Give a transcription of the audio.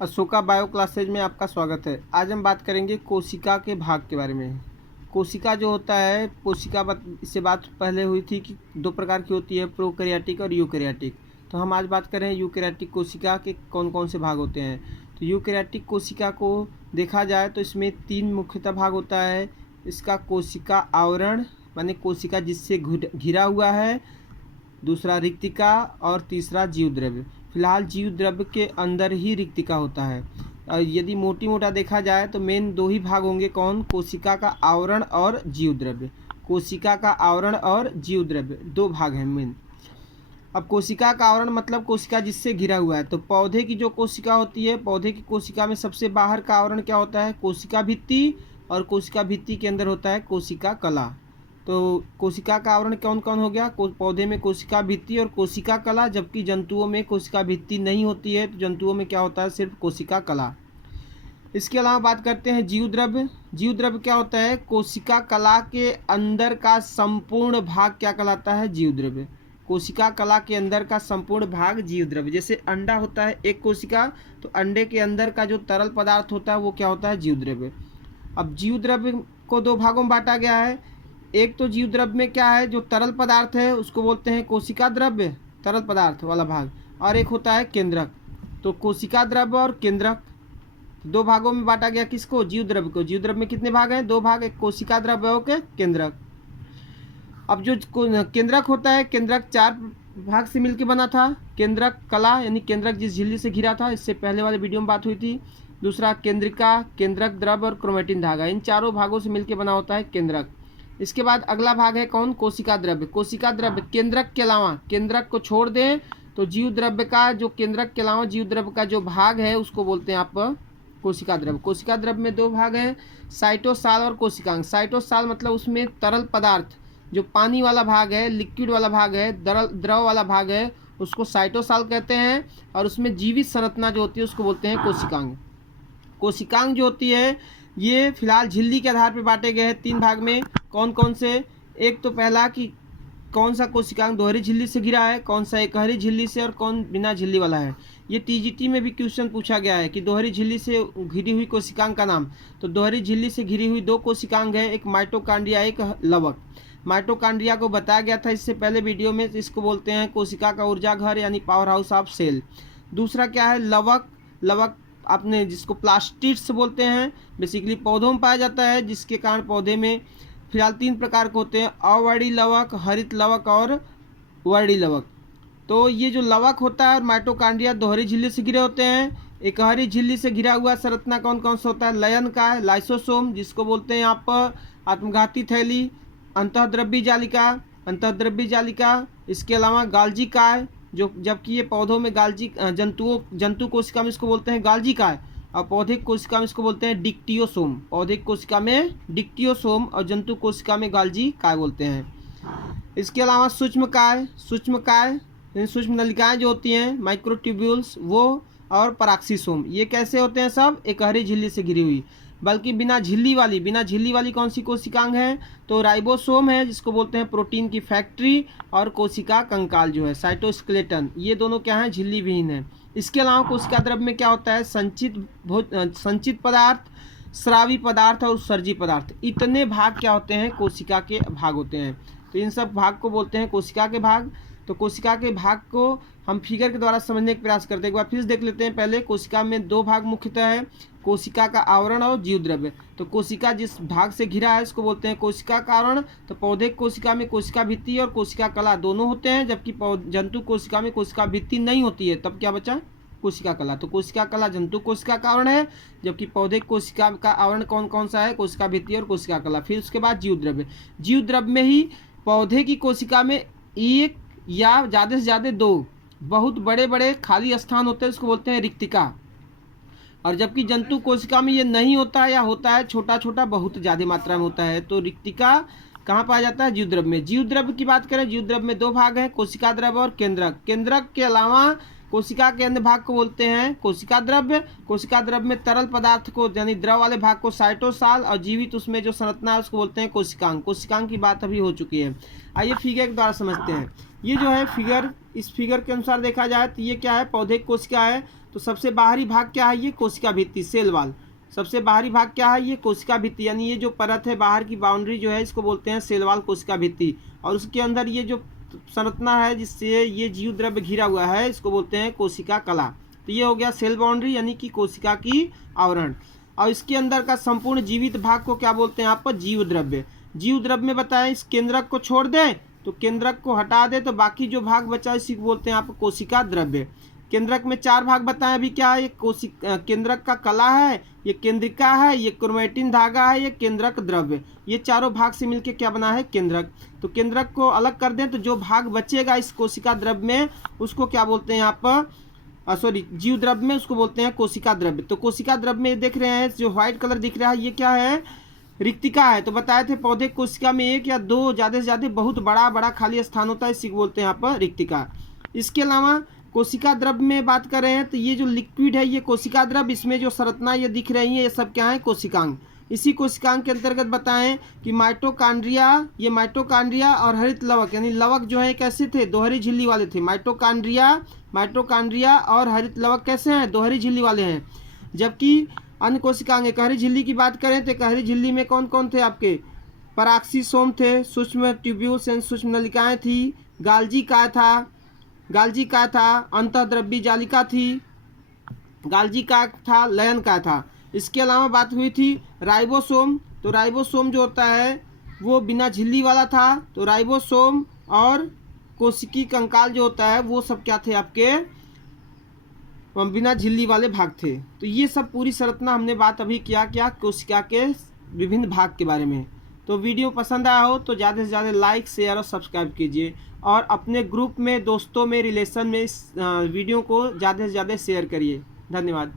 Ashoka bio classes में आपका स्वागत है। आज हम बात करेंगे कोशिका के भाग के बारे में। कोशिका जो होता है, इससे बात पहले हुई थी कि दो प्रकार की होती है, प्रोकैरियोटिक और यूकैरियोटिक। तो हम आज बात करें यूकैरियोटिक कोशिका के कौन कौन से भाग होते हैं। तो यूकैरियोटिक कोशिका को देखा जाए तो इसमें तीन मुख्यतः भाग होता है। इसका कोशिका आवरण माने कोशिका जिससे घिरा हुआ है, दूसरा रिक्तिका और तीसरा जीव द्रव्य। फिलहाल जीव द्रव्य के अंदर ही रिक्तिका होता है। और यदि मोटा देखा जाए तो मेन दो ही भाग होंगे, कौन? कोशिका का आवरण और जीव द्रव्य। कोशिका का आवरण और जीव द्रव्य दो भाग हैं मेन। अब कोशिका का आवरण मतलब कोशिका जिससे घिरा हुआ है। तो पौधे की जो कोशिका होती है, पौधे की कोशिका में सबसे बाहर का आवरण क्या होता है? कोशिका भित्ति, और कोशिका भित्ति के अंदर होता है कोशिका कला। तो कोशिका का आवरण कौन कौन हो गया? पौधे में कोशिका भित्ति और कोशिका कला, जबकि जंतुओं में कोशिका भित्ति नहीं होती है। तो जंतुओं में क्या होता है? सिर्फ कोशिका कला। इसके अलावा बात करते हैं जीव द्रव्य। जीव द्रव्य क्या होता है? कोशिका कला के अंदर का संपूर्ण भाग क्या कहलाता है? जीव द्रव्य। कोशिका कला के अंदर का संपूर्ण भाग जीव द्रव्य। जैसे अंडा होता है एक कोशिका, तो अंडे के अंदर का जो तरल पदार्थ होता है वो क्या होता है? जीव द्रव्य। अब जीव द्रव्य को दो भागों में बांटा गया है। एक तो जीव द्रव्य में क्या है, जो तरल पदार्थ है उसको बोलते हैं कोशिका द्रव्य, तरल पदार्थ वाला भाग, और एक होता है केंद्रक। तो कोशिका द्रव्य और केंद्रक दो भागों में बांटा गया। किसको? जीव द्रव्य को। जीव द्रव्य में कितने भाग हैं? दो भाग, एक कोशिका द्रव्य और केंद्रक। अब जो केंद्रक होता है, केंद्रक चार भाग से मिलकर बना था। केंद्रक कला यानी केंद्रक जिस झिल्ली से घिरा था, इससे पहले वाले वीडियो में बात हुई थी। दूसरा केंद्रिका, केंद्रक द्रव्य और क्रोमेटिन धागा, इन चारों भागों से मिलकर बना होता है केंद्रक। इसके बाद अगला भाग है कौन? कोशिका द्रव्य। कोशिका द्रव्य केंद्रक के अलावा, केंद्रक को छोड़ दें तो जीव द्रव्य का जो केंद्रक के अलावा जीव द्रव्य का जो भाग है उसको बोलते हैं आप कोशिका द्रव्य। कोशिका द्रव्य में दो भाग हैं, साइटोसाल और कोशिकांग। साइटोसाल मतलब उसमें तरल पदार्थ, जो पानी वाला भाग है, लिक्विड वाला भाग है, द्रव वाला भाग है, उसको साइटोसाल कहते हैं। और उसमें जीवित संरचना जो होती है उसको बोलते हैं कोशिकांग। कोशिकांग जो होती है ये फिलहाल झिल्ली के आधार पर बांटे गए हैं तीन भाग में। कौन कौन से? एक तो पहला कि कौन सा कोशिकांग दोहरी झिल्ली से घिरा है, कौन सा एकहरी झिल्ली से, और कौन बिना झिल्ली वाला है। ये टीजीटी में भी क्वेश्चन पूछा गया है कि दोहरी झिल्ली से घिरी हुई कोशिकांग का नाम। तो दोहरी झिल्ली से घिरी हुई दो कोशिकांग है, एक माइटोकांड्रिया, एक लवक। माइटोकांड्रिया को बताया गया था इससे पहले वीडियो में, इसको बोलते हैं कोशिका का ऊर्जा घर यानी पावर हाउस ऑफ सेल। दूसरा क्या है? लवक। लवक आपने जिसको प्लास्टिड्स बोलते हैं, बेसिकली पौधों में पाया जाता है, जिसके कारण पौधे में फिलहाल तीन प्रकार के होते हैं, अवर्णी लवक, हरित लवक और वर्णी लवक। तो ये जो लवक होता है माइटोकांड्रिया दोहरी झिल्ली से घिरे होते हैं। एकहरी झिल्ली से घिरा हुआ संरचना कौन कौन सा होता है? लयन का है, लाइसोसोम जिसको बोलते हैं आप आत्मघाती थैली, अंतःद्रव्यी जालिका, अंतःद्रव्यी जालिका। इसके अलावा गाल्जी काय, जो जबकि ये पौधों में गाल्जी जंतु कोशिका में इसको बोलते हैं गाल्जी काय, और पौधे कोशिका में इसको बोलते हैं डिक्टियोसोम। पौधे कोशिका में डिक्टियोसोम और जंतु कोशिका में गाल्जी काय बोलते हैं। इसके अलावा सूक्ष्म काय, सूक्ष्म नलिकाएं जो होती हैं, माइक्रोट्यूब्यूल्स, वो और पराक्सीसोम, ये कैसे होते हैं? सब एकहरी झिल्ली से घिरी हुई। बल्कि बिना झिल्ली वाली कौन सी कोशिकांग है? तो राइबोसोम है जिसको बोलते हैं प्रोटीन की फैक्ट्री, और कोशिका कंकाल जो है साइटोस्केलेटन, ये दोनों क्या हैं? झिल्ली विहीन है। इसके अलावा कोशिका द्रव्य में क्या होता है? संचित पदार्थ, स्रावी पदार्थ और उत्सर्जी पदार्थ। इतने भाग क्या होते हैं? कोशिका के भाग होते हैं। तो इन सब भाग को बोलते हैं कोशिका के भाग। तो कोशिका के भाग को हम फिगर के द्वारा समझने का प्रयास करते हैं। एक बार फिर देख लेते हैं। पहले कोशिका में दो भाग मुख्यतः है, कोशिका का आवरण और जीव द्रव्य। तो कोशिका जिस भाग से घिरा है उसको बोलते हैं कोशिका का आवरण। तो पौधे कोशिका में कोशिका भित्ति और कोशिका कला दोनों होते हैं, जबकि जंतु कोशिका में कोशिका भित्ति नहीं होती है। तब क्या बचा? कोशिका कला। तो कोशिका कला जंतु कोशिका का आवरण है, जबकि पौधे कोशिका का आवरण कौन कौन सा है? कोशिका भित्ति और कोशिका कला। फिर उसके बाद जीव द्रव्य। जीव द्रव्य में ही पौधे की कोशिका में एक या ज़्यादा से ज़्यादा दो बहुत बड़े बड़े खाली स्थान होते हैं, इसको बोलते हैं रिक्तिका। और जबकि जंतु कोशिका में ये नहीं होता है, या होता है छोटा छोटा, बहुत ज़्यादा मात्रा में होता है। तो रिक्तिका कहाँ पाया जाता है? जीव द्रव्य में। जीव द्रव्य की बात करें, जीव द्रव्य में दो भाग हैं, कोशिका द्रव्य और केंद्रक। केंद्रक के अलावा कोशिका के अन्य भाग को बोलते हैं कोशिका द्रव्य। कोशिका द्रव्य में तरल पदार्थ को यानी द्रव वाले भाग को साइटोसाल, और जीवित उसमें जो संरचना है उसको बोलते हैं कोशिकांग। कोशिकांग की बात अभी हो चुकी है। आइए फिगर के द्वारा समझते हैं। ये जो है फिगर, इस फिगर के अनुसार देखा जाए तो ये क्या है? पौधे की कोशिका है। तो सबसे बाहरी भाग क्या है, ये कोशिका भित्ति, सेल वॉल। सबसे बाहरी भाग क्या है, ये कोशिका भित्ति, यानी ये जो परत है बाहर की बाउंड्री जो है इसको बोलते हैं सेल वॉल, कोशिका भित्ति। और उसके अंदर ये जो संरचना है जिससे ये जीव द्रव्य घिरा हुआ है इसको बोलते हैं कोशिका कला। तो ये हो गया सेल बाउंड्री यानी कि कोशिका की आवरण। और इसके अंदर का संपूर्ण जीवित भाग को क्या बोलते हैं आप, जीव द्रव्य। जीव द्रव्य में बताएं, इस केंद्रक को छोड़ दें तो केंद्रक को हटा दे तो बाकी जो भाग बचा इसी को बोलते हैं आप कोशिका द्रव्य। केंद्रक में 4 भाग बताएं अभी क्या है, ये केंद्रक का कला है, ये केंद्रिका है, ये क्रोमैटिन धागा है, ये केंद्रक द्रव्य। ये चारों भाग से मिलकर क्या बना है, केंद्रक। तो केंद्रक को अलग कर दें तो जो भाग बचेगा इस कोशिका द्रव्य में उसको क्या बोलते हैं आप, जीव द्रव्य में, उसको बोलते हैं कोशिका द्रव्य। तो कोशिका द्रव्य में देख रहे हैं जो व्हाइट कलर दिख रहा है ये क्या है, रिक्तिका है। तो बताए थे पौधे कोशिका में 1 या 2 ज़्यादा से ज़्यादा बहुत बड़ा खाली स्थान होता है, इसी को बोलते हैं यहाँ पर रिक्तिका। इसके अलावा कोशिका द्रव्य में बात कर रहे हैं तो ये जो लिक्विड है ये कोशिका द्रव्य, इसमें जो संरचना ये दिख रही है ये सब क्या है, कोशिकांग। इसी कोशिकांग के अंतर्गत बताएं कि माइटोकांड्रिया, ये माइटोकांड्रिया और हरित लवक, यानी लवक जो है कैसे थे, दोहरी झिल्ली वाले थे। माइटोकांड्रिया और हरित लवक कैसे हैं, दोहरी झिल्ली वाले हैं। जबकि अन्य कोशिकांग एकहरी झिल्ली की बात करें तो एकहरी झिल्ली में कौन कौन थे आपके, पराक्सीसोम थे, सूक्ष्म ट्यूब्यूल्स यानी सूक्ष्म नलिकाएं थी, गाल्जी का था, अंतःद्रव्यी जालिका थी, गाल्जी का था, लयन का था। इसके अलावा बात हुई थी राइबोसोम। तो राइबोसोम जो होता है वो बिना झिल्ली वाला था, तो राइबोसोम और कोशिकी कंकाल जो होता है वो सब क्या थे आपके, बिना झिल्ली वाले भाग थे। तो ये सब पूरी संरचना हमने बात अभी क्या कोशिका के विभिन्न भाग के बारे में। तो वीडियो पसंद आया हो तो ज़्यादा से ज़्यादा लाइक, शेयर और सब्सक्राइब कीजिए और अपने ग्रुप में, दोस्तों में, रिलेशन में इस वीडियो को ज़्यादा से ज़्यादा शेयर करिए। धन्यवाद।